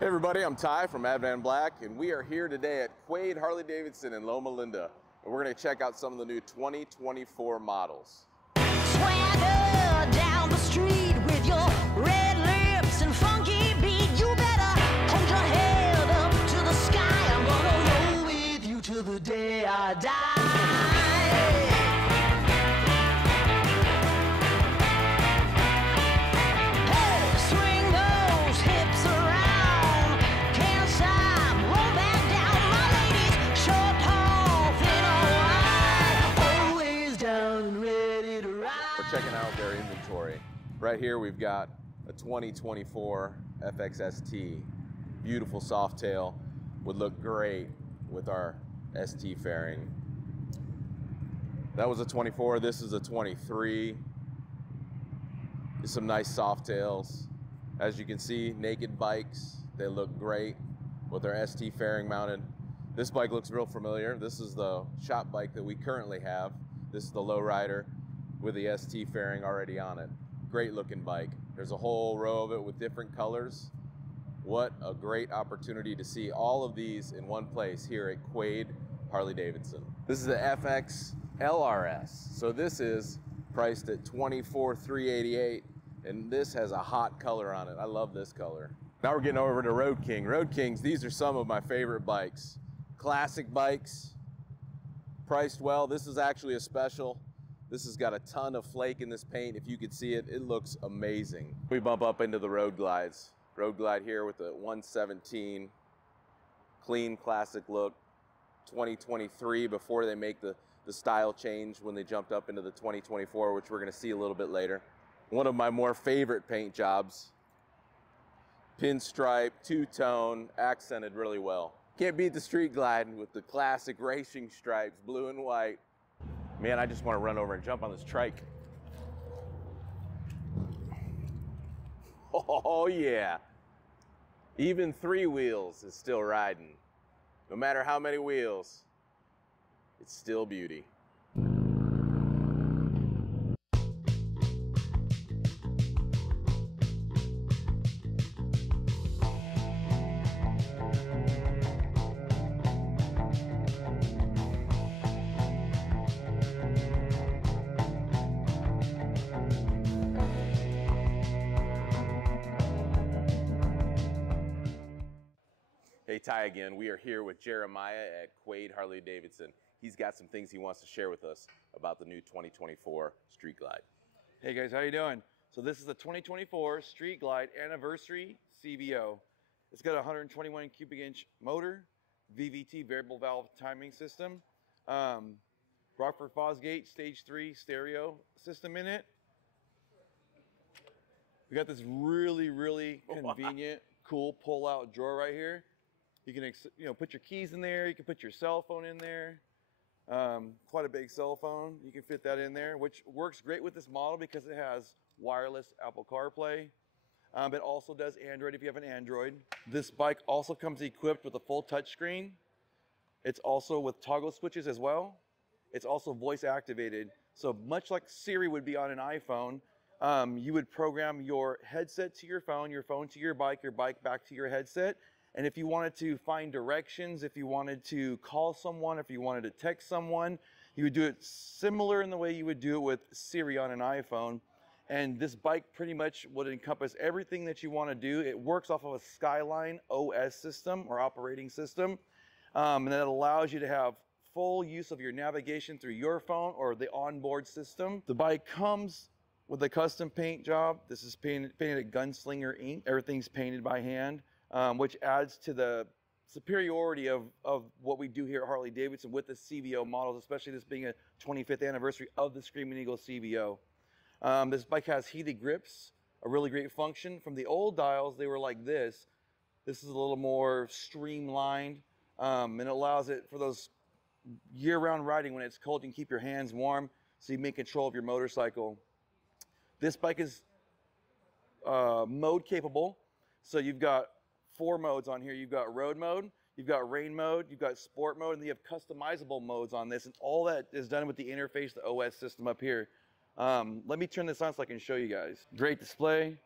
Hey everybody, I'm Ty from Advanblack, and we are here today at Quaid Harley Davidson in Loma Linda, and we're going to check out some of the new 2024 models. Swagger down the street with your red lips and funky beat. You better hold your head up to the sky. I'm gonna roll with you till the day I die. Checking out their inventory. Right here we've got a 2024 FXST. Beautiful soft tail, would look great with our ST fairing. That was a 24, this is a 23. There's some nice soft tails. As you can see, naked bikes, they look great with their ST fairing mounted. This bike looks real familiar. This is the shop bike that we currently have. This is the lowrider with the ST fairing already on it. Great looking bike. There's a whole row of it with different colors. What a great opportunity to see all of these in one place here at Quaid Harley Davidson. This is the FX LRS. So this is priced at $24,388, and this has a hot color on it. I love this color. Now we're getting over to Road King. Road Kings, these are some of my favorite bikes. Classic bikes, priced well. This is actually a special. This has got a ton of flake in this paint. If you could see it, it looks amazing. We bump up into the Road Glides. Road Glide here with the 117, clean, classic look. 2023 before they make the style change when they jumped up into the 2024, which we're gonna see a little bit later. One of my more favorite paint jobs. Pinstripe, two-tone, accented really well. Can't beat the Street Glide with the classic racing stripes, blue and white. Man, I just want to run over and jump on this trike. Oh yeah. Even 3 wheels is still riding. No matter how many wheels, it's still beauty. Hey, Ty again. We are here with Jeremiah at Quaid Harley Davidson. He's got some things he wants to share with us about the new 2024 Street Glide. Hey guys, how you doing? So this is the 2024 Street Glide Anniversary CVO. It's got a 121 cubic inch motor, VVT variable valve timing system, Rockford Fosgate stage 3 stereo system in it. We got this really convenient, cool pull-out drawer right here. You can put your keys in there. You can put your cell phone in there. Quite a big cell phone. You can fit that in there, which works great with this model because it has wireless Apple CarPlay. It also does Android if you have an Android. This bike also comes equipped with a full touchscreen. It's also with toggle switches as well. It's also voice activated. So much like Siri would be on an iPhone, you would program your headset to your phone to your bike back to your headset. And if you wanted to find directions, if you wanted to call someone, if you wanted to text someone, you would do it similar in the way you would do it with Siri on an iPhone. And this bike pretty much would encompass everything that you want to do. It works off of a Skyline OS system or operating system. And that allows you to have full use of your navigation through your phone or the onboard system. The bike comes with a custom paint job. This is painted at Gunslinger ink. Everything's painted by hand. Which adds to the superiority of what we do here at Harley Davidson with the CVO models, especially this being a 25th anniversary of the Screaming Eagle CVO. This bike has heated grips, a really great function. From the old dials, they were like this. This is a little more streamlined, and it allows it for those year-round riding when it's cold, you can keep your hands warm so you make control of your motorcycle. This bike is mode capable, so you've got 4 modes on here. You've got road mode, you've got rain mode, you've got sport mode, and then you have customizable modes on this. And all that is done with the interface, the OS system up here. Let me turn this on so I can show you guys. Great display.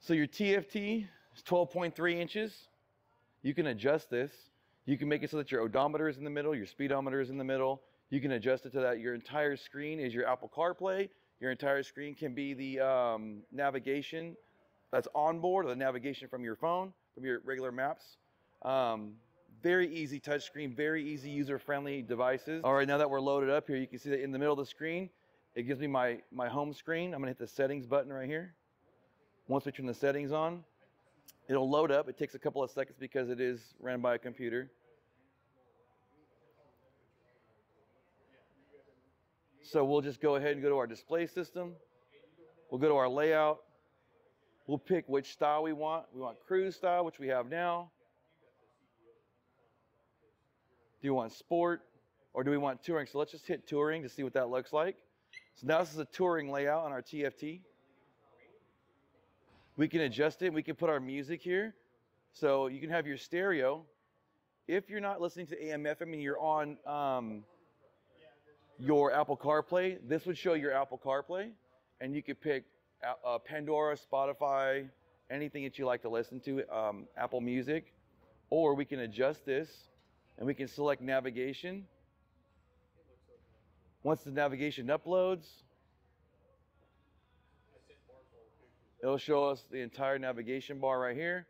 So your TFT It's 12.3 inches. You can adjust this. You can make it so that your odometer is in the middle, your speedometer is in the middle. You can adjust it to that. Your entire screen is your Apple CarPlay. Your entire screen can be the navigation that's on board, or the navigation from your phone, from your regular maps. Very easy touchscreen, very easy user-friendly devices. All right, now that we're loaded up here, you can see that in the middle of the screen, it gives me my home screen. I'm gonna hit the settings button right here. Once we turn the settings on, it'll load up. It takes a couple of seconds because it is ran by a computer. So we'll just go ahead and go to our display system. We'll go to our layout. We'll pick which style we want. We want cruise style, which we have now. Do you want sport or do we want touring? So let's just hit touring to see what that looks like. So now this is a touring layout on our TFT. We can adjust it. We can put our music here. So you can have your stereo. If you're not listening to AM, FM, and you're on your Apple CarPlay, this would show your Apple CarPlay, and you could pick Pandora, Spotify, anything that you like to listen to, Apple Music, or we can adjust this and we can select navigation. Once the navigation uploads, it'll show us the entire navigation bar right here.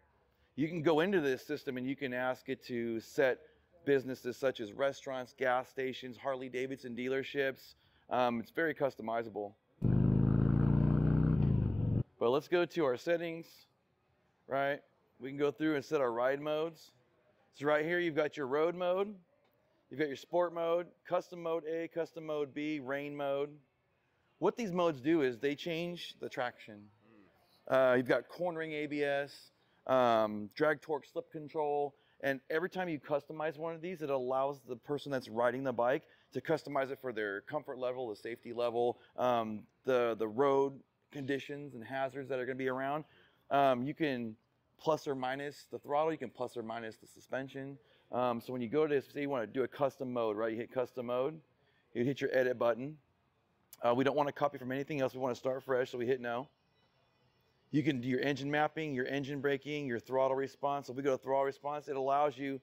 You can go into this system and you can ask it to set businesses such as restaurants, gas stations, Harley Davidson dealerships. It's very customizable. But let's go to our settings, right? We can go through and set our ride modes. So right here, you've got your road mode, you've got your sport mode, custom mode A, custom mode B, rain mode. What these modes do is they change the traction. You've got cornering ABS, drag torque slip control, and every time you customize one of these, it allows the person that's riding the bike to customize it for their comfort level, the safety level, the road conditions and hazards that are going to be around. You can plus or minus the throttle, you can plus or minus the suspension. So when you go to this, say you want to do a custom mode, right? You hit custom mode, you hit your edit button. We don't want to copy from anything else. We want to start fresh, so we hit no. You can do your engine mapping, your engine braking, your throttle response. So if we go to throttle response, it allows you,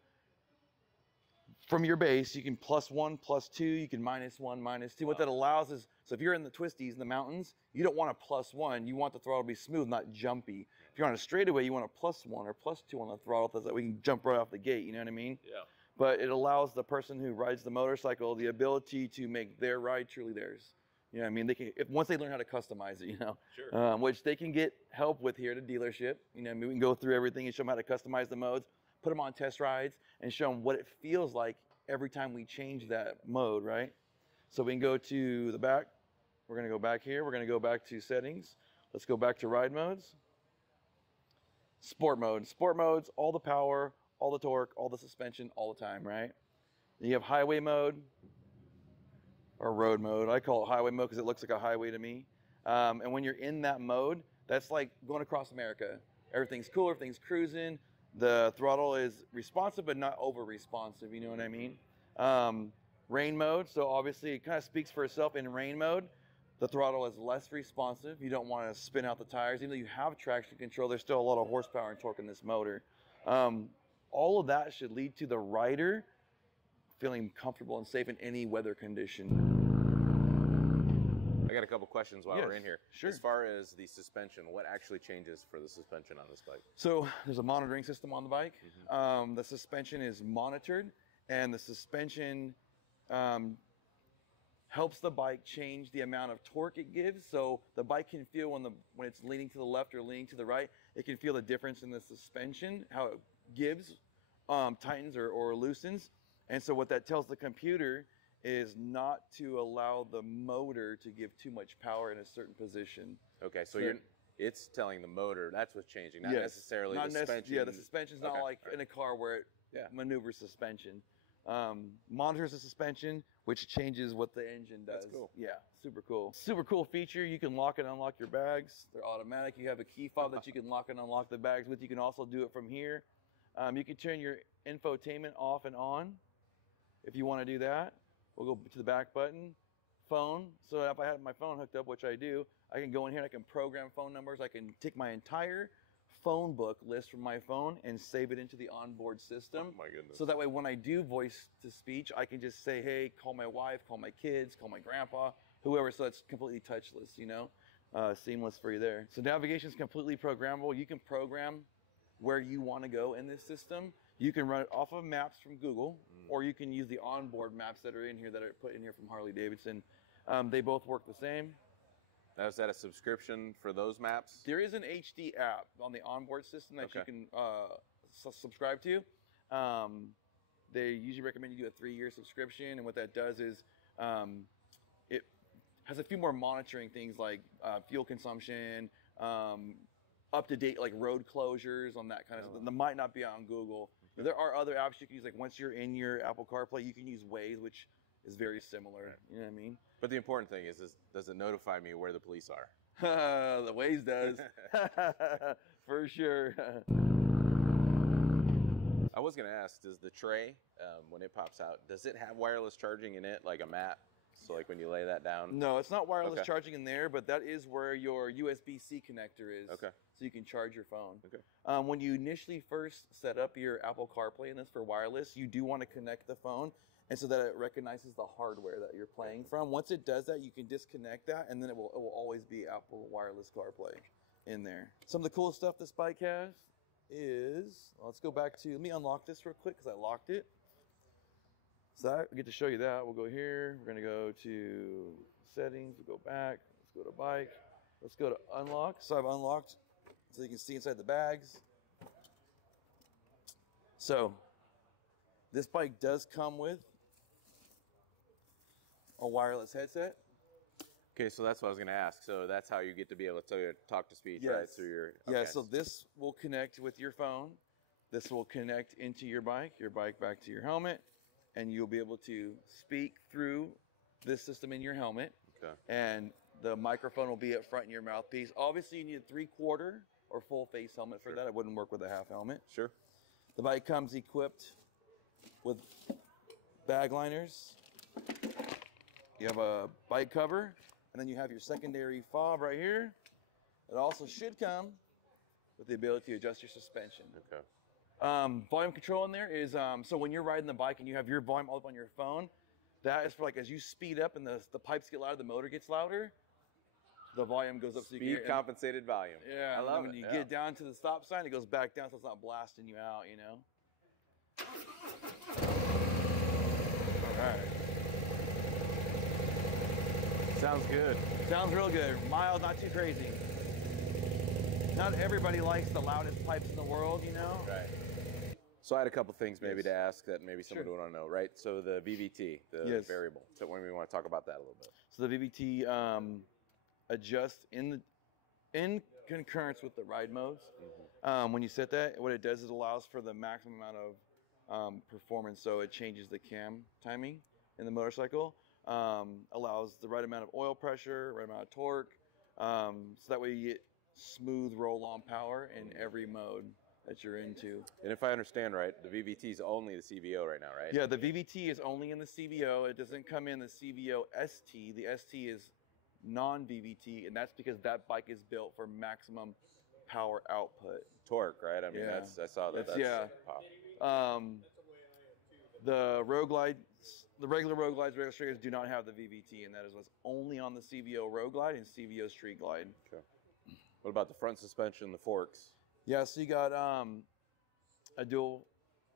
from your base, you can +1, +2, you can -1, -2. Wow. What that allows is, so if you're in the twisties in the mountains, you don't want a +1, you want the throttle to be smooth, not jumpy. If you're on a straightaway, you want a +1 or +2 on the throttle so that we can jump right off the gate, you know what I mean? Yeah. But it allows the person who rides the motorcycle the ability to make their ride truly theirs. You know what I mean? They can, once they learn how to customize it, you know, Sure. Which they can get help with here at a dealership. You know, I mean, we can go through everything and show them how to customize the modes, put them on test rides, and show them what it feels like every time we change that mode, right? So we can go to the back. We're going to go back here. We're going to go back to settings. Let's go back to ride modes. Sport mode. Sport modes, all the power, all the torque, all the suspension, all the time, right? Then you have highway mode. Or road mode. I call it highway mode because it looks like a highway to me. And when you're in that mode, that's like going across America. Everything's cool, everything's cruising. The throttle is responsive, but not over responsive, you know what I mean? Rain mode, so obviously it kind of speaks for itself. In rain mode, the throttle is less responsive. You don't want to spin out the tires. Even though you have traction control, there's still a lot of horsepower and torque in this motor. All of that should lead to the rider feeling comfortable and safe in any weather condition. I got a couple questions while we're in here. Sure. As far as the suspension, what actually changes for the suspension on this bike? So there's a monitoring system on the bike. The suspension is monitored, and the suspension helps the bike change the amount of torque it gives. So the bike can feel when it's leaning to the left or leaning to the right, it can feel the difference in the suspension, how it gives, tightens or loosens. And so what that tells the computer is not to allow the motor to give too much power in a certain position. Okay, so it's telling the motor that's what's changing, not necessarily the suspension. Yeah, the suspension's not like in a car where it maneuvers suspension. Monitors the suspension, which changes what the engine does. That's cool. Yeah, super cool. Super cool feature. You can lock and unlock your bags. They're automatic. You have a key fob that you can lock and unlock the bags with. You can also do it from here. You can turn your infotainment off and on if you want to do that. We'll go to the back button. Phone. So if I have my phone hooked up, which I do, I can go in here and I can program phone numbers. I can take my entire phone book list from my phone and save it into the onboard system. Oh my goodness. So that way when I do voice to speech, I can just say, hey, call my wife, call my kids, call my grandpa, whoever. So it's completely touchless, you know, seamless for you there. So navigation is completely programmable. You can program where you want to go in this system. You can run it off of maps from Google, or you can use the onboard maps that are in here that are put in here from Harley Davidson. They both work the same. Now, is that a subscription for those maps? There is an HD app on the onboard system that you can subscribe to. They usually recommend you do a 3-year subscription, and what that does is it has a few more monitoring things like fuel consumption, up-to-date like road closures on that kind of stuff. That might not be on Google. But there are other apps you can use, like once you're in your Apple CarPlay, you can use Waze, which is very similar. You know what I mean? But the important thing is does it notify me where the police are? The Waze does. For sure. I was going to ask, does the tray, when it pops out, does it have wireless charging in it, like a mat? So like when you lay that down? No, it's not wireless charging in there, but that is where your USB-C connector is. Okay. So you can charge your phone. Okay. When you initially first set up your Apple CarPlay in this for wireless, you do want to connect the phone, and so that it recognizes the hardware that you're playing from. Once it does that, you can disconnect that, and then it will always be Apple Wireless CarPlay in there. Some of the cool stuff this bike has is, let's go back to, let me unlock this real quick because I locked it. So I get to show you that. We'll go here. We're going to go to settings. We'll go back. Let's go to bike. Let's go to unlock. So I've unlocked so you can see inside the bags. So this bike does come with a wireless headset. Okay, so that's what I was going to ask. So that's how you get to be able to talk to speech, Yes. right? Through your Yeah, so this will connect with your phone. This will connect into your bike back to your helmet, and you'll be able to speak through this system in your helmet. Okay. And the microphone will be up front in your mouthpiece. Obviously, you need a 3/4 or full face helmet for that. It wouldn't work with a half helmet. Sure. The bike comes equipped with bag liners. You have a bike cover, and then you have your secondary fob right here. It also should come with the ability to adjust your suspension. Okay. Volume control in there is, so when you're riding the bike and you have your volume all up on your phone, that is for like as you speed up and the pipes get louder, the motor gets louder, the volume goes up. So you can Speed hear, compensated volume. yeah, I and love then when it. you Yeah. get down to the stop sign, it goes back down so it's not blasting you out, you know? All right. Sounds good. Sounds real good. Mild, not too crazy. Not everybody likes the loudest pipes in the world, you know? Right. So I had a couple things maybe Yes. to ask that maybe someone Sure. would want to know, right? So the VVT, the Yes. variable. So when we want to talk about that a little bit. So the VVT adjusts in concurrence with the ride modes. When you set that, what it does is it allows for the maximum amount of performance. So it changes the cam timing in the motorcycle, allows the right amount of oil pressure, right amount of torque. So that way you get smooth roll-on power in every mode that you're into. And if I understand right, the VVT is only the CVO right now, right? Yeah, the VVT is only in the CVO. It doesn't come in the CVO ST. The ST is non-VVT, and that's because that bike is built for maximum power output. Torque, right? I mean, Yeah. I saw that. That's- yeah. Pop. The Road Glides, the regular Road Glides registrators do not have the VVT, and that is what's only on the CVO Road Glide and CVO Street Glide. Okay. What about the front suspension, the forks? Yeah, so you got a dual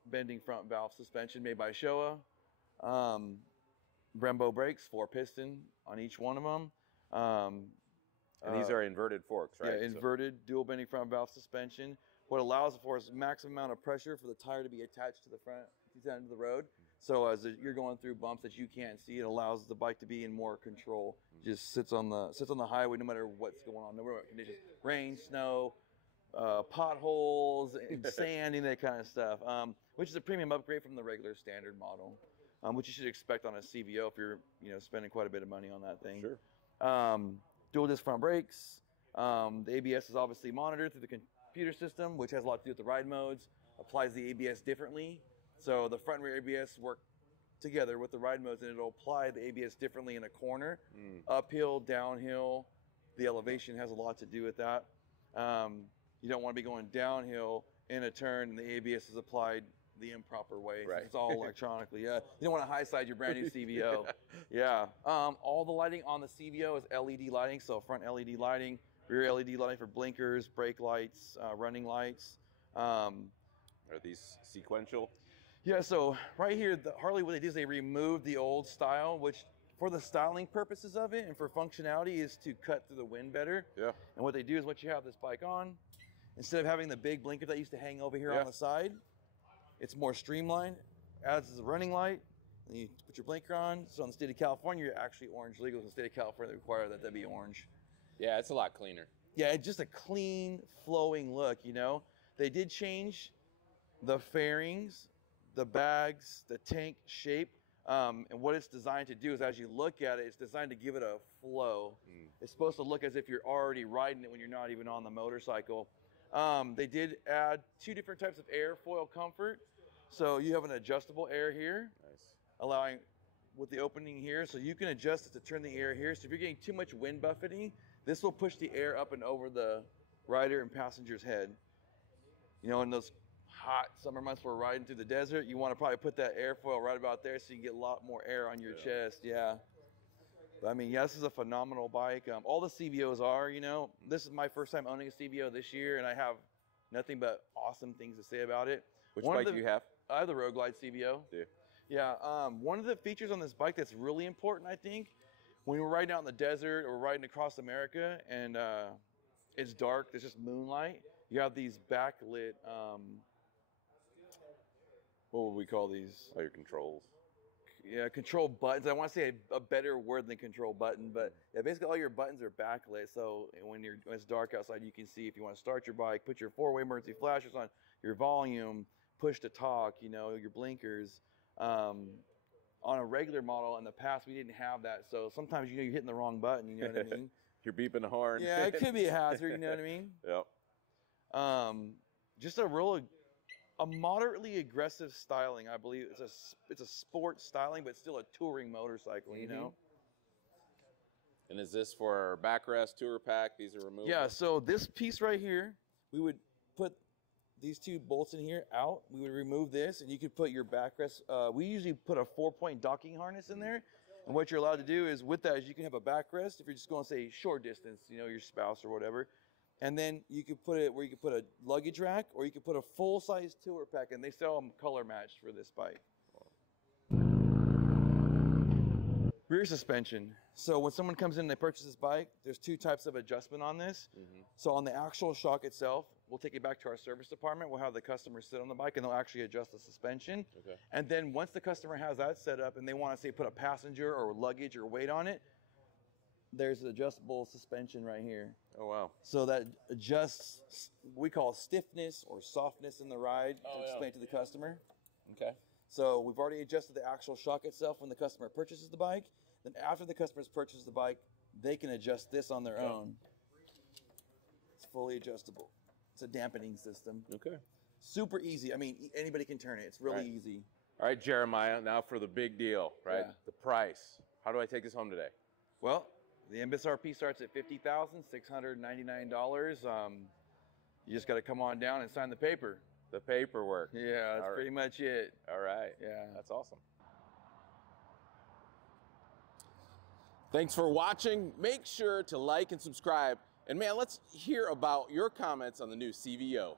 bending front valve suspension made by Showa. Brembo brakes, 4-piston on each one of them. And these are inverted forks, right? Yeah, inverted dual bending front valve suspension. What allows for is maximum amount of pressure for the tire to be attached to the front end of the road. So as you're going through bumps that you can't see, it allows the bike to be in more control. Just sits on the highway no matter what's going on, no matter what conditions, rain, snow, potholes, sand, and that kind of stuff. Which is a premium upgrade from the regular standard model, which you should expect on a CVO if you're spending quite a bit of money on that thing. Sure. Dual disc front brakes. The ABS is obviously monitored through the computer system, which has a lot to do with the ride modes. Applies the ABS differently. So the front and rear ABS work together with the ride modes, and it'll apply the ABS differently in a corner, uphill, downhill. The elevation has a lot to do with that. You don't want to be going downhill in a turn and the ABS is applied the improper way. Right. It's all electronically. Yeah. You don't want to high side your brand new CVO. Yeah. All the lighting on the CVO is LED lighting. So front LED lighting, rear LED lighting for blinkers, brake lights, running lights. Are these sequential? Yeah, so right here, the Harley, what they do is they remove the old style, which for the styling purposes of it and for functionality is to cut through the wind better. Yeah. And what they do is once you have this bike on, instead of having the big blinker that used to hang over here Yeah. on the side, it's more streamlined, adds as a running light, and you put your blinker on. So in the state of California, you're actually orange legal. In the state of California, they require that that be orange. Yeah, it's a lot cleaner. Yeah, it's just a clean, flowing look, you know? They did change the fairings, the bags, the tank shape, and what it's designed to do is as you look at it, it's designed to give it a flow. It's supposed to look as if you're already riding it when you're not even on the motorcycle. They did add 2 different types of airfoil comfort. So you have an adjustable air here, Nice. allowing with the opening here, so you can adjust it to turn the air here. So if you're getting too much wind buffeting, this will push the air up and over the rider and passenger's head. You know, in those hot summer months we're riding through the desert, you want to probably put that airfoil right about there so you can get a lot more air on your chest. Yeah. But I mean, yeah, this is a phenomenal bike. All the CVOs are, you know, this is my first time owning a CVO this year, and I have nothing but awesome things to say about it. Which bike do you have? I have the Road Glide CVO. Do. Yeah, one of the features on this bike that's really important, I think, when we're riding out in the desert or riding across America and it's dark, there's just moonlight, you have these backlit, what would we call these? Oh, your controls. Yeah, control buttons. I want to say a better word than control button, but yeah, basically all your buttons are backlit. So when it's dark outside, you can see if you want to start your bike, put your 4-way emergency flashers on, your volume, push to talk, you know, your blinkers. On a regular model in the past, we didn't have that. So sometimes, you know, you're hitting the wrong button, you know what I mean? You're beeping the horn. Yeah, it could be a hazard, you know what I mean? Yep. Just a moderately aggressive styling, I believe. It's a sport styling, but still a touring motorcycle, you know? And is this for backrest, tour pack? These are removable? Yeah, so this piece right here, we would put these 2 bolts in here out. We would remove this, and you could put your backrest. We usually put a 4-point docking harness in there. And what you're allowed to do is with that is you can have a backrest if you're just going, say, short distance, you know, your spouse or whatever. And then you could put it where you could put a luggage rack, or you could put a full-size tour pack, and they sell them color matched for this bike. Rear suspension. So when someone comes in and they purchase this bike, there's 2 types of adjustment on this. So on the actual shock itself, we'll take it back to our service department. We'll have the customer sit on the bike and they'll actually adjust the suspension. Okay. And then once the customer has that set up and they want to say put a passenger or luggage or weight on it, there's an adjustable suspension right here. Oh, wow. So that adjusts, we call stiffness or softness in the ride to explain to the customer. Okay. So we've already adjusted the actual shock itself when the customer purchases the bike. Then after the customer's purchased the bike, they can adjust this on their own. It's fully adjustable. It's a dampening system. Okay. Super easy. I mean, anybody can turn it. It's really easy. All right, Jeremiah, now for the big deal, right? Yeah. The price. How do I take this home today? Well, the MSRP starts at $50,699. You just got to come on down and sign the paper. The paperwork. Yeah, that's pretty much it. All right. Yeah. That's awesome. Thanks for watching. Make sure to like and subscribe. And man, let's hear about your comments on the new CVO.